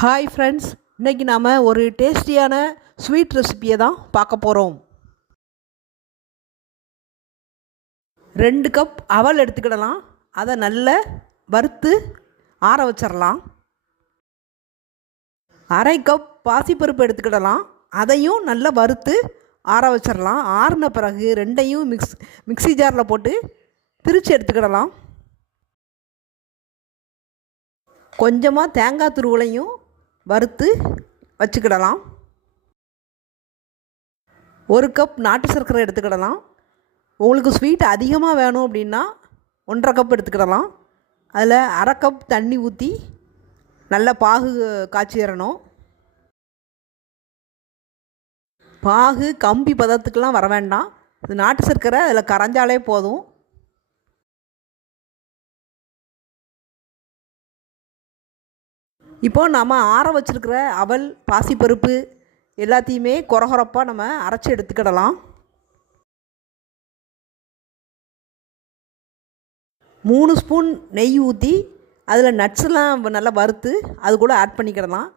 Hi friends, இன்றைக்கி நாம் ஒரு டேஸ்டியான ஸ்வீட் ரெசிப்பியை தான் பார்க்க போகிறோம். 2 கப் அவல் எடுத்துக்கிடலாம். அதை நல்லா வறுத்து ஆற வச்சிடலாம். 1/2 கப் பாசிப்பருப்பு எடுத்துக்கிடலாம். அதையும் நல்லா வறுத்து ஆற வச்சிடலாம். ஆறின பிறகு ரெண்டையும் மிக்ஸி ஜாரில் போட்டு திரித்து எடுத்துக்கிடலாம். கொஞ்சமாக தேங்காய் துருவலையும் வறுத்து வச்சுக்கிடலாம். 1 கப் நாட்டு சர்க்கரை எடுத்துக்கிடலாம். உங்களுக்கு ஸ்வீட் அதிகமாக வேணும் அப்படின்னா 1/2 கப் எடுத்துக்கிடலாம். அதில் 1/2 கப் தண்ணி ஊற்றி நல்லா பாகு காய்ச்சிடணும். பாகு கம்பி பதத்துக்கெலாம் வர வேண்டாம். இது நாட்டு சர்க்கரை அதில் கரைஞ்சாலே போதும். இப்போது நம்ம ஆற வச்சுருக்கிற அவல் பாசிப்பருப்பு எல்லாத்தையுமே கொரகொரப்பாக நம்ம அரைச்சி எடுத்துக்கிடலாம். 3 ஸ்பூன் நெய் ஊற்றி அதில் நட்ஸ்லாம் நல்லா வறுத்து அது கூட ஆட் பண்ணிக்கிடலாம்.